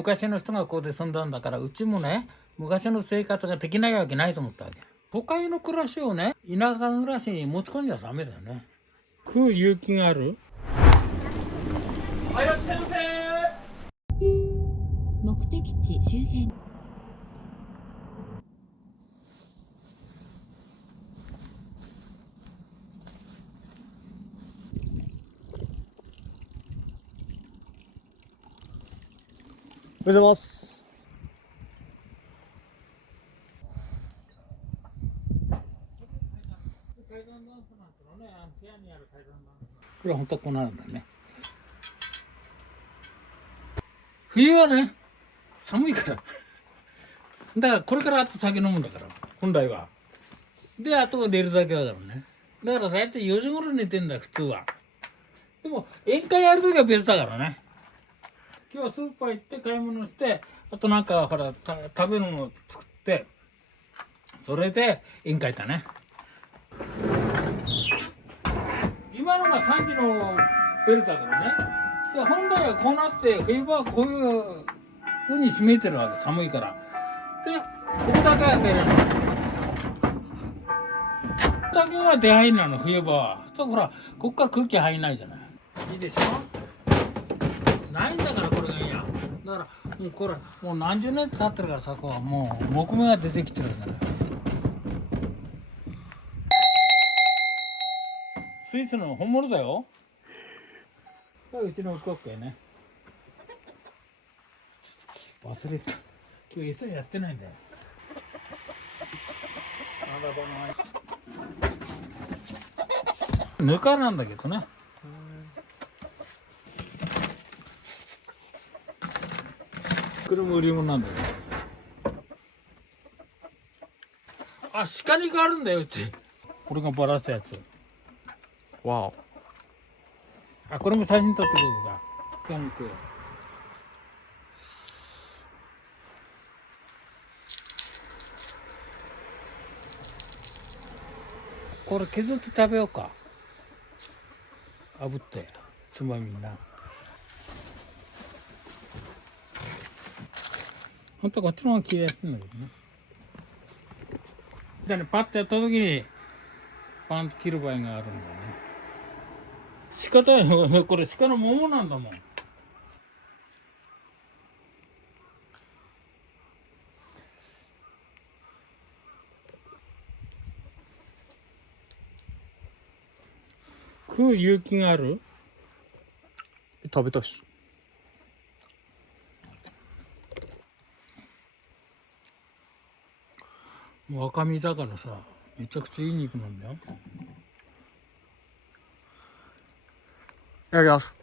昔の人がここで住んだんだから、うちもね、昔の生活ができないわけないと思ったわけ。都会の暮らしをね、田舎暮らしに持ち込んじゃダメだよね。食う勇気がある。はい、いらっしゃいませ。目的地周辺。おはようございます。これは本当はこうなるんだね。冬はね、寒いから。だからこれからあと酒飲むんだから、本来は。で、あとは寝るだけだからね。だから大体4時頃寝てんだよ、普通は。でも、宴会やるときは別だからね。今日はスーパー行って買い物して、あとなんかほら、食べるものを作って、それで宴会だね。今のが3時のベルだからね。で本来はこうなって、冬場はこういう風に閉めてるわけ、寒いから。で、ここだけ開けるの。ここだけが出入りなの、冬場は。そうほら、ここから空気入んないじゃない。いいでしょ。ないんだからこれがいいや。だからもうこれもう何十年経ってるからさ、こうもう木目が出てきてるじゃない。スイスの本物だよ。これうちのウコッケね。忘れた。今日餌やってないんだよ。ぬかなんだけどね。これも売り物なんだよ。あ、鹿肉あるんだようち。これがバラしたやつ。わお。あ、これも写真撮ってくるのか。鹿肉。これ削って食べようか。炙ってつまみにな。本当はこっちの方が切りやすいんだけどね。でね、パッとやった時にパンと切る場合があるんだよね。仕方よ、これ鹿のももなんだもん。食う勇気がある。食べたいっす。赤身だからさ、めちゃくちゃいい肉なんだよ。いただきます。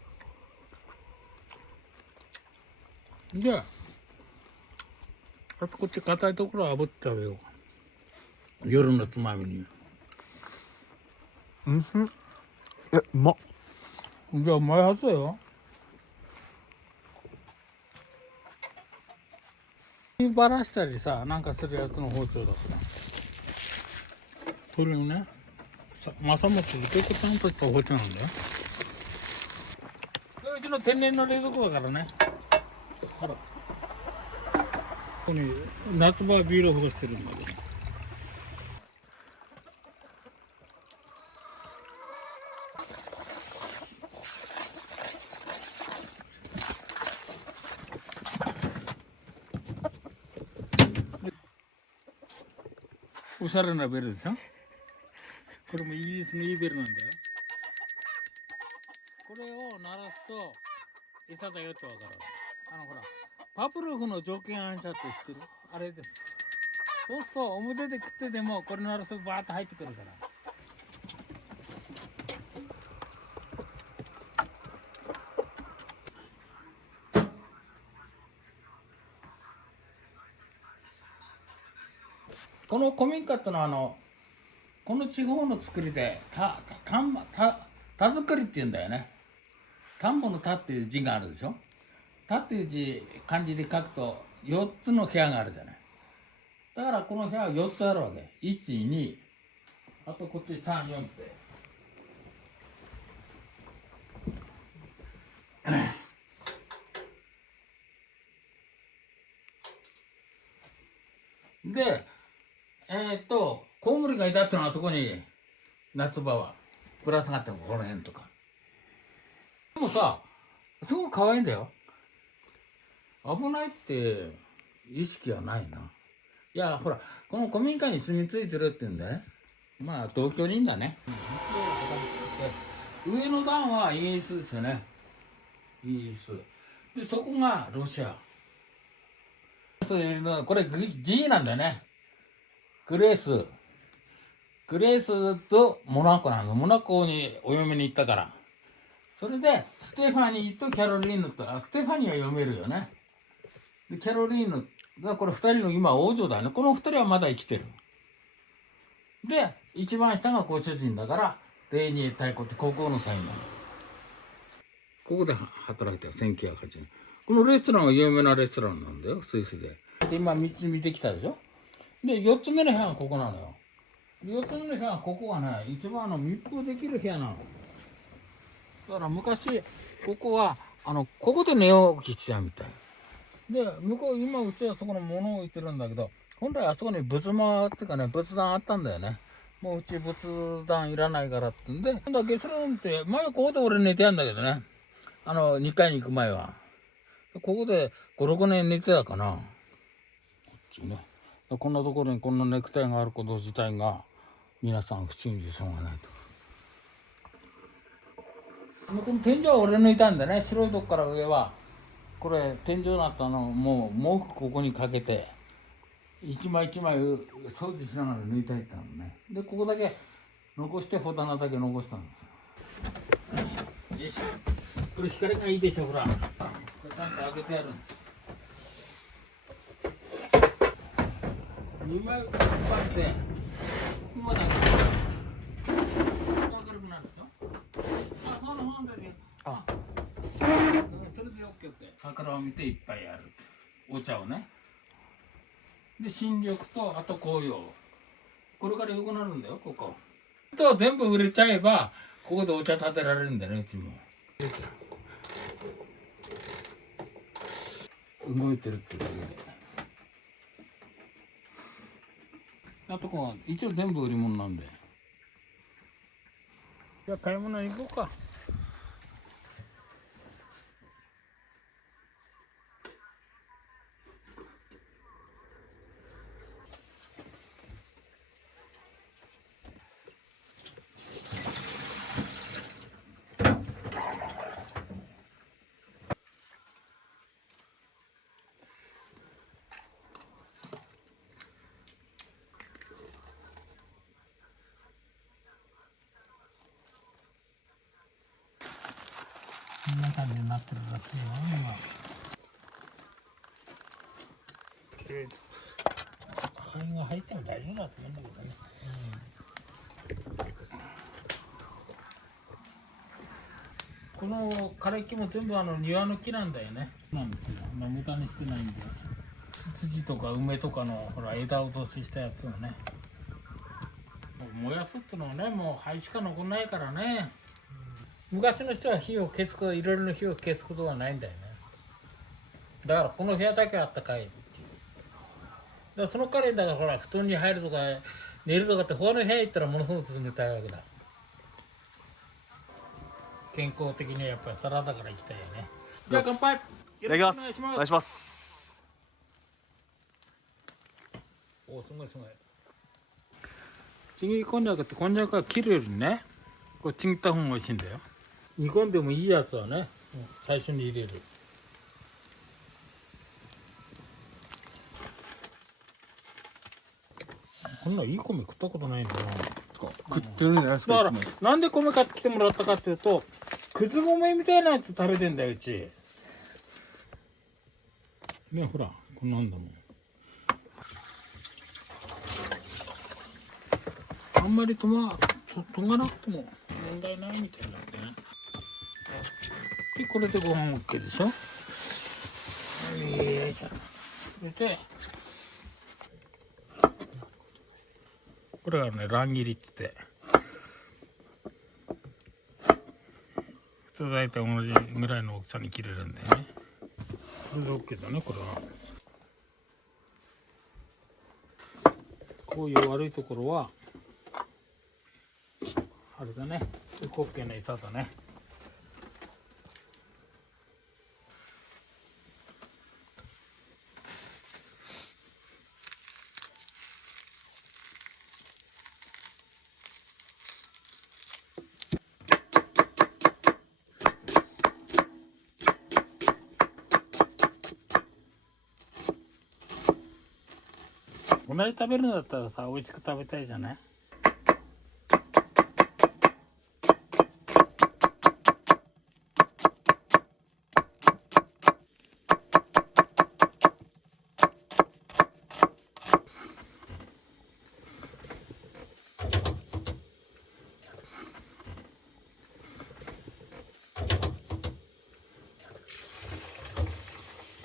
じゃあ、あとこっち硬いところは炙って食べよう。夜のつまみに。うんふん。うまっ。じゃあうまいはずだよ。バラしたりさ、なんかするやつの包丁だから。鶏をね、まさもちで結構ちゃんとした包丁なんだよ。うちの天然の冷蔵庫だからね。ほら。ここに夏場はビールを干してるんだけど。おしゃれなベルでしょ。これもイギリスのいいベルなんだよ。これを鳴らすと餌だよってわかる。ほら、パプロフの条件反射って知ってる？あれです。そうすると表で食ってでもこれ鳴らすとバーッと入ってくるから。この古民家ってのはこの地方の作りで田作りって言うんだよね。田んぼの田っていう字があるでしょ。田っていう字漢字で書くと4つの部屋があるじゃない。だからこの部屋は4つあるわけ。1、2、あとこっち3、4って。でコウモリがいたってのはそこに夏場はぶら下がってもこの辺とか。でもさすごく可愛いんだよ。危ないって意識はないな。いやほらこの古民家に住み着いてるってんでね、まあ同居人だね。上の段はイギリスですよね。イギリスでそこがロシア。これ G なんだよね。グレースとモナコなの。モナコにお嫁に行ったから。それでステファニーとキャロリーヌと、ステファニーは読めるよね。でキャロリーヌがこれ2人の今王女だね。この2人はまだ生きてる。で一番下がご主人だからレイニエ太鼓って国王のサインなの。ここで働いたよ1908年。このレストランは有名なレストランなんだよ、スイスで。で今3つ見てきたでしょ。で4つ目の部屋がここなのよ。4つ目の部屋はここがね一番密封できる部屋なの。だから昔ここはここで寝起きしてたみたいで、向こう今うちはそこの物を置いてるんだけど、本来あそこに仏間っていうかね仏壇あったんだよね。もううち仏壇いらないからってんで、今度はゲスロンって前はここで俺寝てやんだけどね、2階に行く前はここで5、6年寝てたかな。こっちね。こんなところにこんなネクタイがあること自体が皆さん不思議でしょうがないと。この天井は俺抜いたんでね、白いとこから上はこれ天井になったのをもう毛布ここにかけて一枚一枚掃除しながら抜いていったのね。でここだけ残して穂棚だけ残したんですよ。よいしょ。これ光がいいでしょ、ほら。これちゃんと開けてやるんですよ。2枚引っ張って今だけ明るくなるでしょ。あ、その本だけそれで OK。 桜を見ていっぱいやるってお茶をね。で新緑とあと紅葉、これから良くなるんだよ。ここと全部売れちゃえばここでお茶立てられるんだよね。いつも動いてるってだけで。あとこう一応全部売り物なんで。じゃあ買い物行こうか。こんな感じになってるらしいよ今。とりあえず灰が入っても大丈夫だと思うんだけどね。この枯れ木も全部庭の木なんだよね。なんですよ。無駄にしてないんで。ツツジとか梅とかのほら枝落とししたやつをね。燃やすってのはねもう灰しか残んないからね。昔の人は火を消すこと、いろいろな火を消すことはないんだよね。だからこの部屋だけあったかいっていう。だからその彼だからほら布団に入るとか寝るとかって他の部屋行ったらものすごく冷たいわけだ。健康的にはやっぱりサラダから行きたいよね。じゃあ乾杯。よいただきますろしくお願いします。お願いします。お、すごいすごい。ちぎりこんにゃくってこんにゃくは切るよりねこうちぎった方が美味しいんだよ。煮込んでもいいやつはね最初に入れる。こんないい米食ったことないんだな。食ってるんじゃないですか。だからなんで米買ってきてもらったかっていうとくず米みたいなやつ食べてんだようちね。ほらこんなんだもん。あんまりとがなくても問題ないみたいなんでね。でこれでご飯 OK でしょ。よいしょ。それでこれがね乱切りっつって普通大体同じぐらいの大きさに切れるんだよね。これで OK だねこれは。こういう悪いところはあれだね、ウコッケの餌だね。同じ食べるんだったらさ、美味しく食べたいじゃない。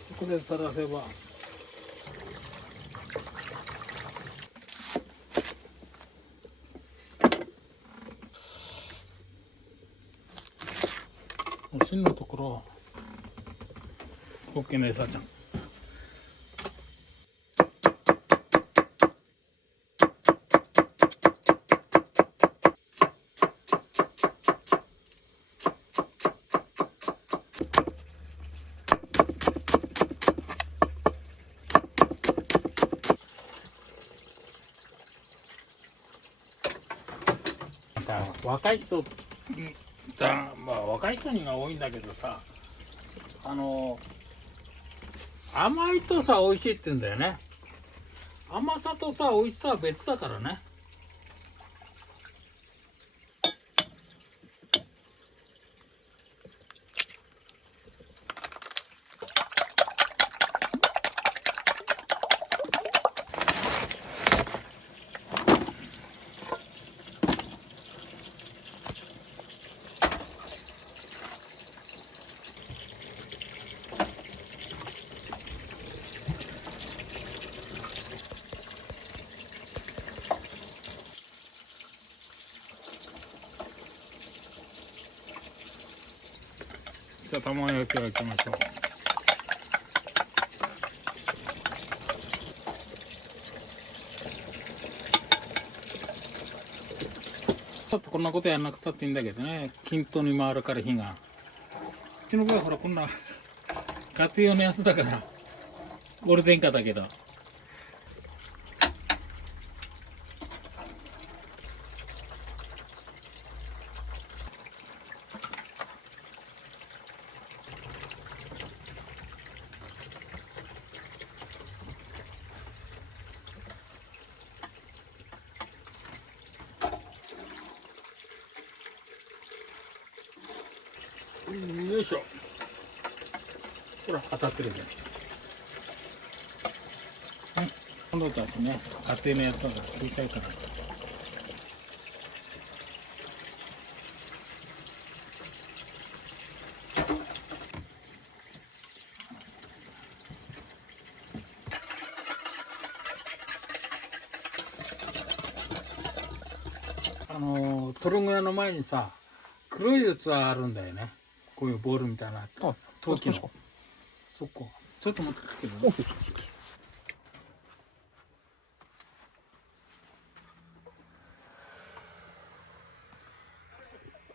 ここでさらせば芯のところウコッケの餌ちゃん。若い人まあ若い人にが多いんだけどさ、甘いとさ美味しいって言うんだよね。甘さとさ美味しさは別だからね。じゃあ卵焼きを焼きましょう。ちょっとこんなことやんなくたっていいんだけどね、均等に回るから火が。うちの場合はほらこんな家庭用のやつだからオール電化だけど。よいしょ。ほら当たってるじゃん。今度だしね、家庭のやつだから小さいから。トルグ屋の前にさ、黒い器あるんだよね。こういうボールみたいな。陶器の。そこ。ちょっと持ってきてくれる。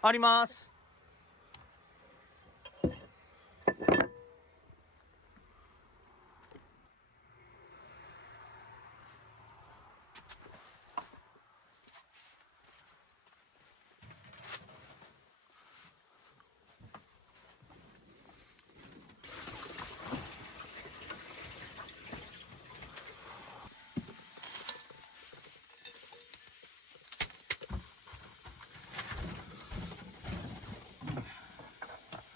あります。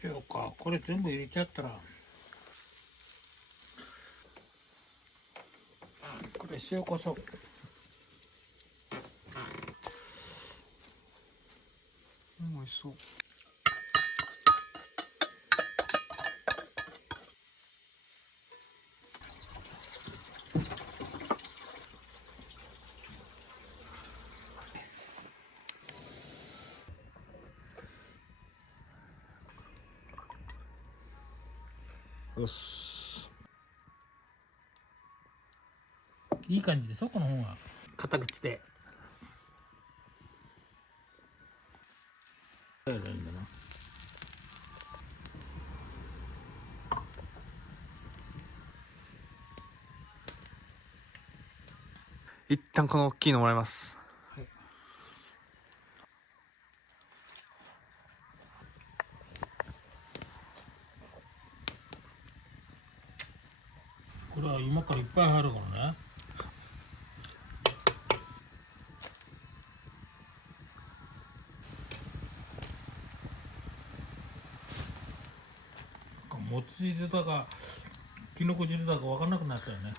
そうか、これ全部入れちゃったら。これ塩コショウ。美味しそう。よし。いい感じでしょこの方が。片口で。いいんだな。一旦この大きいのもらいます。これは今からいっぱい入るからね。もつ汁だかきのこ汁だか分かんなくなっちゃうね。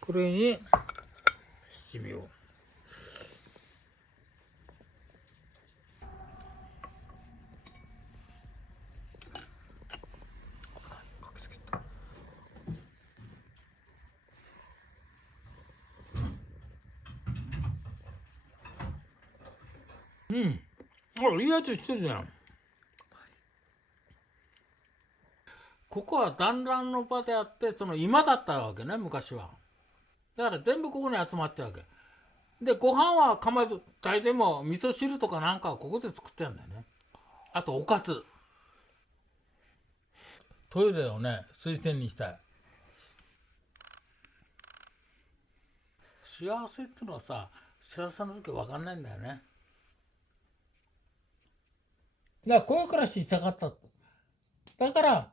これに七味を。うん。あ、いい味してるじゃん。ここは団らんの場であって、その今だったわけね、昔は。だから全部ここに集まってるわけ。で、ご飯はかまど、大体も味噌汁とかなんかはここで作ってるんだよね。あと、おかず。トイレをね、水洗にしたい。幸せってのはさ、幸せの時分かんないんだよね。だからこういう暮らししたかった。だから、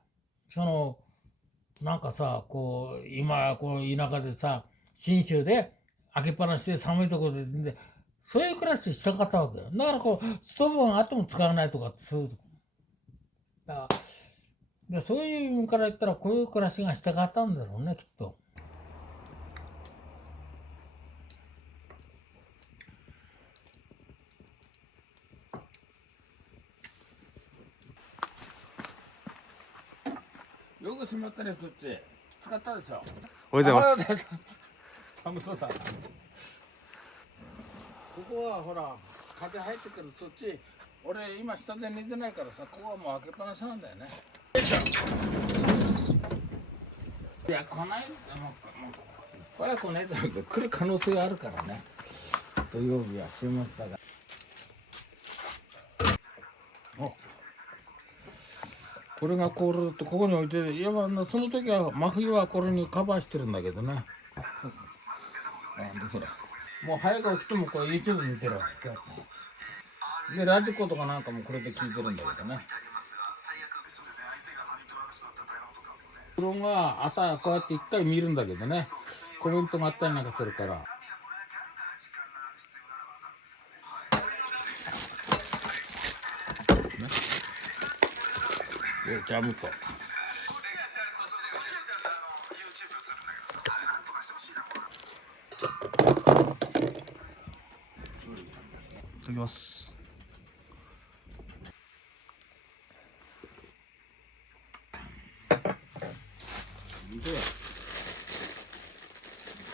なんかさ、こう、今、こう、田舎でさ、信州で開けっぱなしで寒いところで、そういう暮らししたかったわけよ。だからこう、ストーブがあっても使わないとかって、そういうとこ。だからで、そういう意味から言ったら、こういう暮らしがしたかったんだろうね、きっと。よくしまったね、そっち。使ったでしょ。おはようございます。寒そうだ。ここはほら、風入ってくるそっち。俺今下で寝てないからさ、ここはもう開けっぱなしなんだよね。よいしょ。いや、来ない。早くね、来る可能性があるからね。土曜日は週末だから。お。これが凍るとここに置いて、いやまあその時は真冬はこれにカバーしてるんだけどね。そうそう。でほら、もう早く起きてもこれ YouTube 見てるわけ。でラジコとかなんかもこれで聞いてるんだけどね。プロが朝こうやって一回見るんだけどね、コメントがあったりなんかするから。ジャムと。いただきます。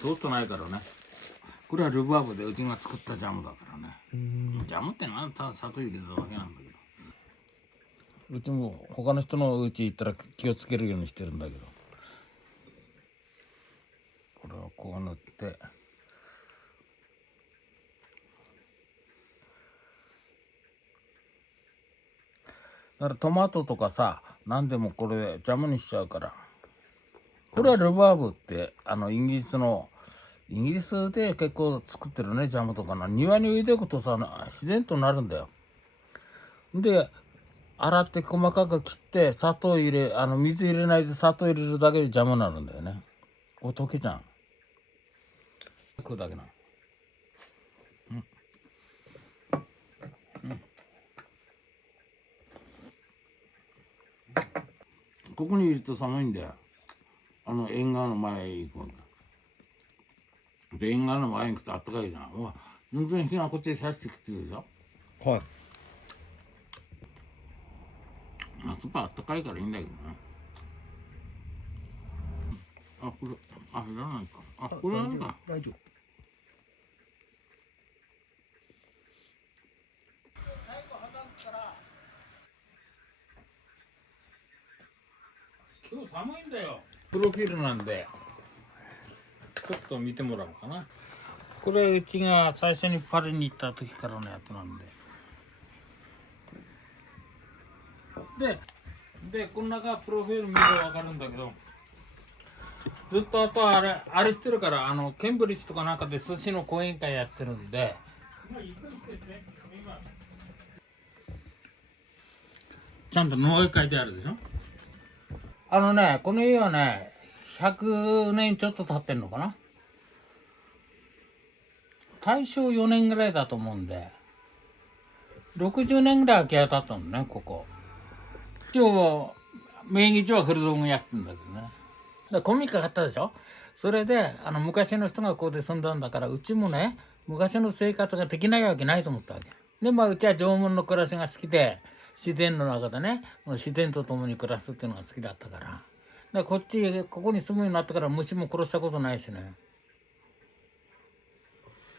ソースないからね。これはルバーブでうちが作ったジャムだからね。ジャムってのはただ砂糖入れただけなんだけど。うちも他の人のうち行ったら気をつけるようにしてるんだけど。これをこう塗って。だからトマトとかさ、何でもこれジャムにしちゃうから。これはルバーブってイギリスで結構作ってるね、ジャムとかな。庭に植えていくとさ、自然となるんだよ。で、洗って細かく切って砂糖入れ、水入れないで砂糖入れるだけでジャムになるんだよね。これ溶けちゃう。これだけな。ここにいると寒いんだよ。沿岸の前へ行くんだ。で、沿岸の前に行くとあったかいじゃん。もう全然日がこっちに差してきてるでしょ。はい。夏場あったかいからいいんだけどね。これ、いらないか。これあるか。大丈夫。寒いんだよ。プロフィールなんでちょっと見てもらおうかな。これうちが最初にパリに行った時からのやつなんでこの中プロフィール見れば分かるんだけど、ずっとあとはあれしてるから、ケンブリッジとかなんかで寿司の講演会やってるんで、ちゃんと名前書いてあるでしょ。この家はね100年ちょっと経ってんのかな。大正4年ぐらいだと思うんで、60年ぐらい空き家だったのね、ここ。一応名義上は古道具やってんだけどね。古民家買ったでしょ。それで昔の人がここで住んだんだから、うちもね昔の生活ができないわけないと思ったわけで、うちは縄文の暮らしが好きで、自然の中でね自然と共に暮らすっていうのが好きだったから、ここに住むようになってから虫も殺したことないしね、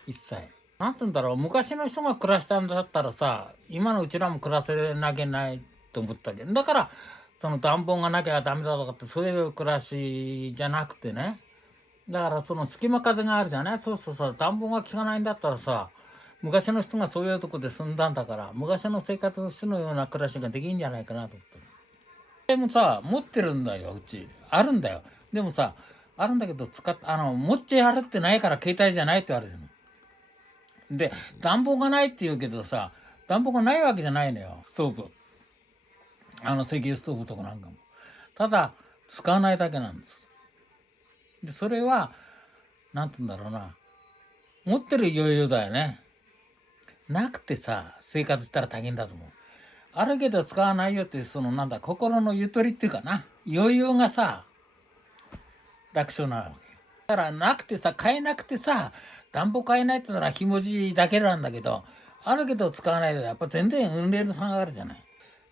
一切。なんて言うんだろう、昔の人が暮らしたんだったらさ、今のうちらも暮らせなきゃないと思ったけど、だからその暖房がなきゃダメだとかってそういう暮らしじゃなくてね、だからその隙間風があるじゃない。そうそうそう、暖房が効かないんだったらさ、昔の人がそういうとこで住んだんだから、昔の生活の人のような暮らしができるんじゃないかなと思ってる。でもさ、持ってるんだよ、うち。あるんだよ。でもさ、あるんだけど持っちゃやるってないから携帯じゃないって言われてるの。で、暖房がないって言うけどさ、暖房がないわけじゃないのよ、ストーブ。石油ストーブとかなんかも。ただ、使わないだけなんです。で、それは、なんて言うんだろうな。持ってる余裕だよね。なくてさ、生活したら大変だと思う。あるけど使わないよって、心のゆとりっていうかな。余裕がさ、楽勝なわけ。だからなくてさ、買えなくてさ、暖房買えないってのは気持ちだけなんだけど、あるけど使わないとやっぱ全然運命の差があるじゃない。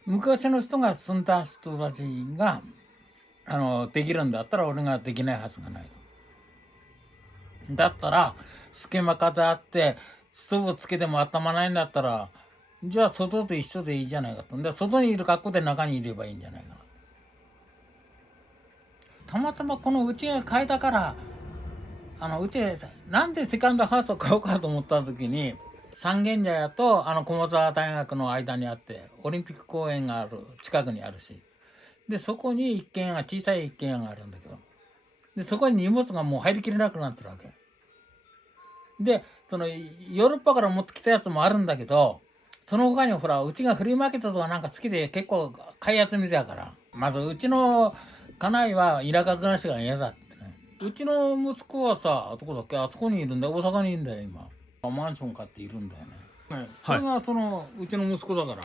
昔の人が住んだ人たちが、できるんだったら俺ができないはずがない。だったら、隙間風あって、ストーブつけても温まないんだったら、じゃあ外と一緒でいいじゃないかと。で、外にいる格好で中にいればいいんじゃないかな。たまたまこのうちが買えたから、うちなんでセカンドハウスを買おうかと思った時に、三軒茶屋と駒沢大学の間にあって、オリンピック公園がある近くにあるし、でそこに小さい一軒家があるんだけど、でそこに荷物がもう入りきれなくなってるわけで、そのヨーロッパから持ってきたやつもあるんだけど、その他にほら、うちがフリーマーケットとかなんか好きで結構買い集めてたから、まずうちの家内は田舎暮らしが嫌だってね。うちの息子はさ、どこだっけ、あそこにいるんだよ、大阪にいるんだよ今。マンション買っているんだよね。これがうちの息子だから。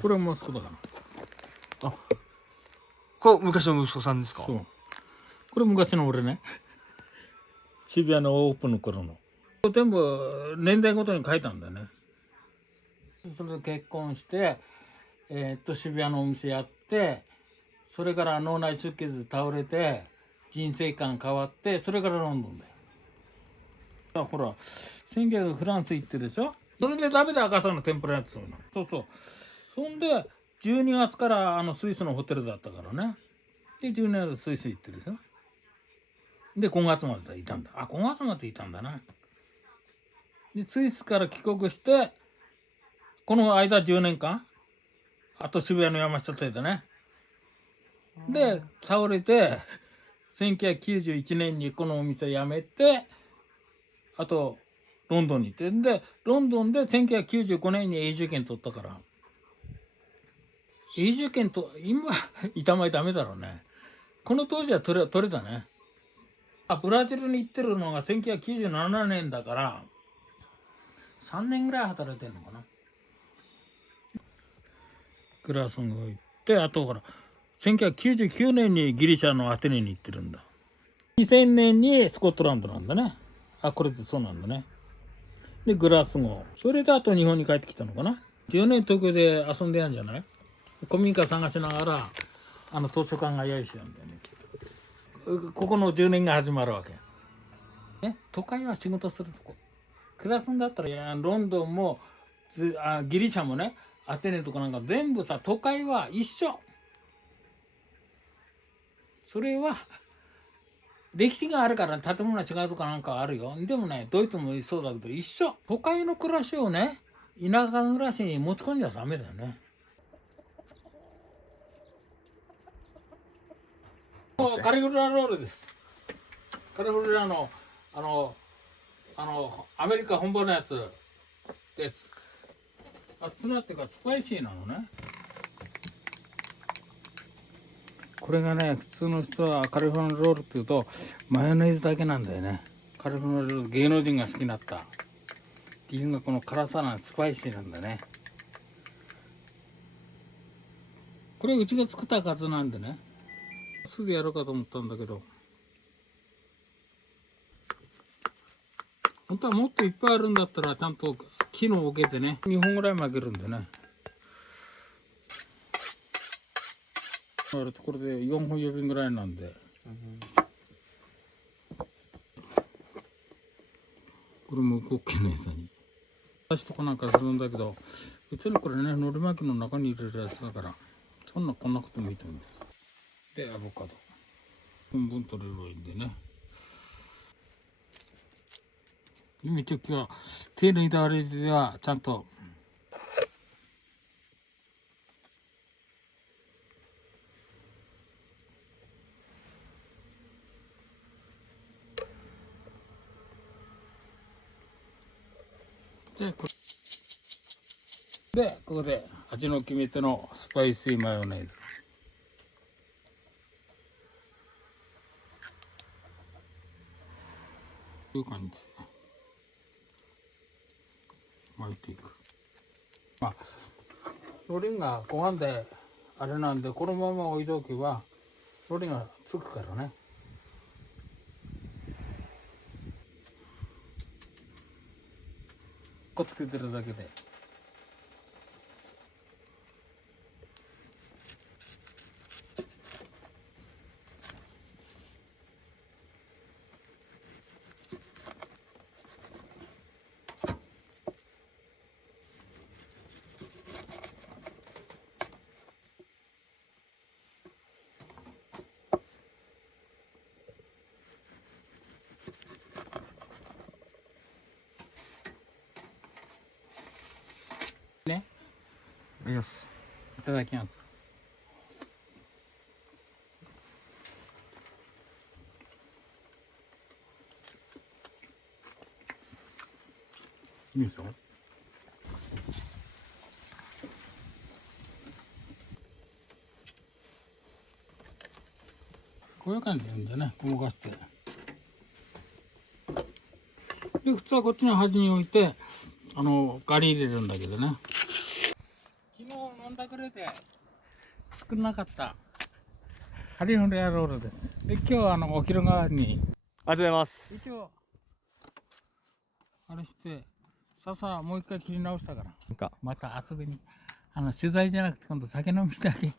これ息子だから。これ昔の息子さんですか？そう。これ昔の俺ね。渋谷のオープンの頃の。全部年代ごとに書いたんだよね。それで結婚して、渋谷のお店やって、それから脳内出血で倒れて、人生観変わって、それからロンドンだよ。ほら、1900フランス行ってるでしょ。それでダメで赤さんの天ぷらやってたの。そうそう。そんで、12月からスイスのホテルだったからね。で、12月スイス行ってるでしょ。で、5月までいたんだ。5月までいたんだな。で、スイスから帰国して、この間10年間、あと渋谷の山下邸でね。で、倒れて、1991年にこのお店辞めて、あと、ロンドンに行って、で、ロンドンで1995年に永住権取ったから。永住権と、今、板前ダメだろうね。この当時は取れたね。ブラジルに行ってるのが1997年だから、3年ぐらい働いてるのかな。グラスゴ行って、あとほら、1999年にギリシャのアテネに行ってるんだ。2000年にスコットランドなんだね。これってそうなんだね。で、グラスゴー。それであと日本に帰ってきたのかな。10年東京で遊んでやんじゃない？古民家探しながら、図書館が用意しようんだよね。ここの10年が始まるわけ。ね、都会は仕事するとこ。暮らすんだったら、ロンドンもギリシャもね、アテネとかなんか全部さ、都会は一緒。それは歴史があるから建物は違うとかなんかあるよ。でもね、ドイツもそうだけど一緒。都会の暮らしをね、田舎暮らしに持ち込んじゃダメだよね。カリフラロールです。カリフラのアメリカ本場のやつです。ツナっていうかスパイシーなのね。これがね、普通の人はカリフラロールっていうとマヨネーズだけなんだよね。カリフラロール芸能人が好きになった理由がこの辛さなんスパイシーなんだね。これうちが作った数なんでね、すぐやろうかと思ったんだけど、本当はもっといっぱいあるんだったらちゃんと木の桶でね2本ぐらい巻けるんでね。これで4本指ぐらいなんで、これも動けないさに私とかなんかするんだけど、別にこれね海苔巻きの中に入れるやつだから、そんなこんなこともいいと思うんです。でアボカド半分取れればいいんでね。めちゃくちゃ手抜いた割ではちゃんとでここで味の決め手のスパイシーマヨネーズ。こういう感じで巻いていく。まあ海苔がご飯であれなんで、このまま置いておけば海苔がつくからね。こうつけてるだけで。ね、います。いただきます。いいでしょ。こういう感じでいいんだよね、ごまかして。で普通はこっちの端に置いてガリ入れるんだけどね。昨日飲んだくれて作らなかったカリフラワーロールです。で今日はお昼側にありがとうございます。一応あれして笹もう一回切り直したから、なんかまた遊びに取材じゃなくて今度酒飲みだけ